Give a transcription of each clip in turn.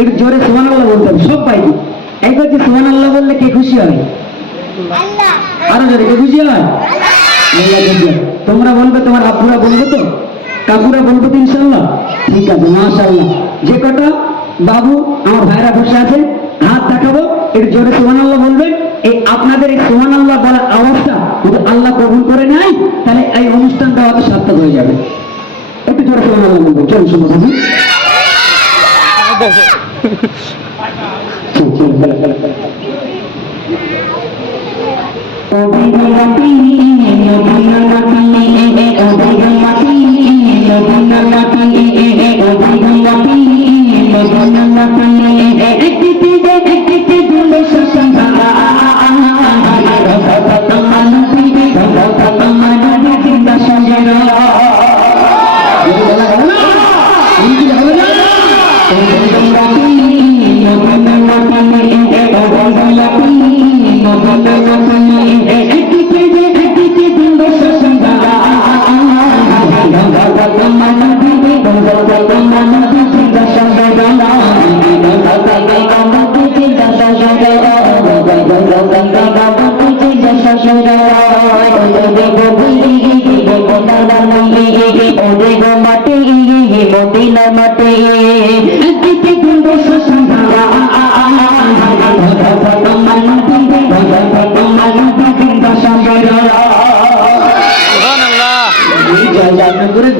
একটু জোরে সুবহানাল্লাহ বলতে হবে সবাইকে। এই করছে সুবহানাল্লাহ বললে কে খুশি হয়? আরো জোরে কে খুশি হয়? আল্লাহ খুশি হয়। তোমরা বলবে, তোমার আব্বুরা বলবে তো, কাকুরা বলবে তো ইনশাল্লাহ? ঠিক আছে, মাশাআল্লাহ। যে কটা বাবু আমার ভাইরা বসে আছে হাত দেখাবো, একটু জোরে সুবহানাল্লাহ বলবেন। এই আপনাদের এই সুবহানাল্লাহ বলার আওয়াজটা যদি আল্লাহ কবুল করে নেয়, তাহলে এই অনুষ্ঠানটা হয়তো সার্থক হয়ে যাবে। একটু জোরে সুবহানাল্লাহ বলবেন। চলুন শুনো ভাবি।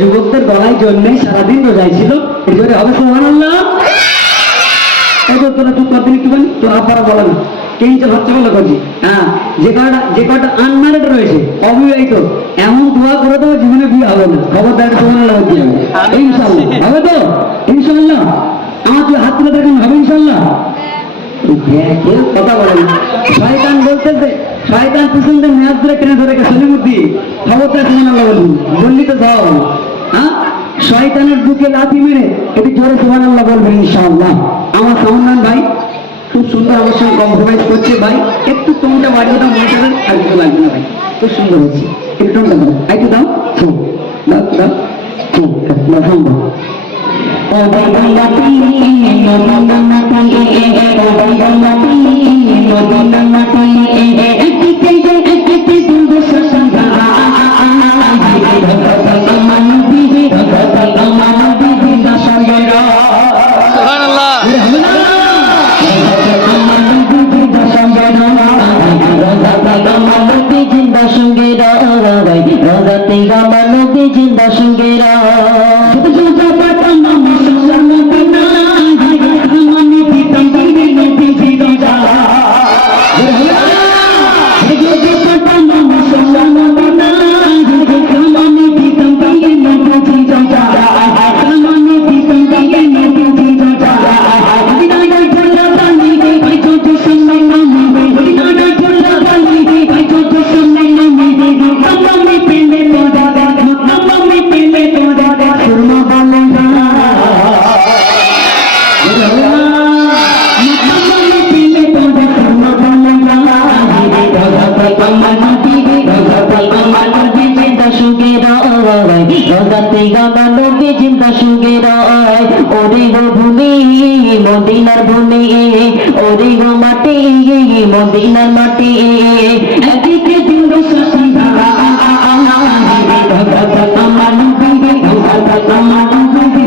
যুবকদের গলায় জন্যে সারাদিন রোজাই ছিল, এই জন্য হবে সুবহানাল্লাহ। এই তো তোরা তুই কতদিন কি বলি তো আপারা বলে না কেঞ্চে হচ্ছে বলে করছি। হ্যাঁ, যে কটা আনম্যারিড রয়েছে, অবিবাহিত, এমন দোয়া করে দেবো জীবনে বিয়ে হবে না। খবরদার সুবহানাল্লাহ বলতে হবে ইনশাআল্লাহ। হবে তো ইনশাআল্লাহ? আমার তুই হাত তুলে দেখেন, হবে ইনশাআল্লাহ? কথা বলেন। শয়তান বলতেছে, শয়তান পিছনদের মেয়াদ ধরে টেনে ধরে সলিমুদ্দি, খবরদার সুবহানাল্লাহ বলবি, বললি তো দাও। হ্যাঁ, শয়তানের বুকে লাথি মেরে একটু জোরে সুবহানাল্লাহ বলবেন ইনশাআল্লাহ। আমার সামনান ভাই খুব সুন্দর আমার সঙ্গে কম্প্রোমাইজ করছে। ভাই একটু টোনটা বাড়িয়ে দাও, মনিটরের আর কিছু লাগবে না ভাই, খুব সুন্দর হচ্ছে। একটু টোনটা দাও, একটু দাও, দাও দাও, সম্ভব। মদিনার ভূমি, ওরে গো মাটি, মদিনার মাটি, একদিকে দিন সন্ধ্যা, আমার নবী, আমার নবী,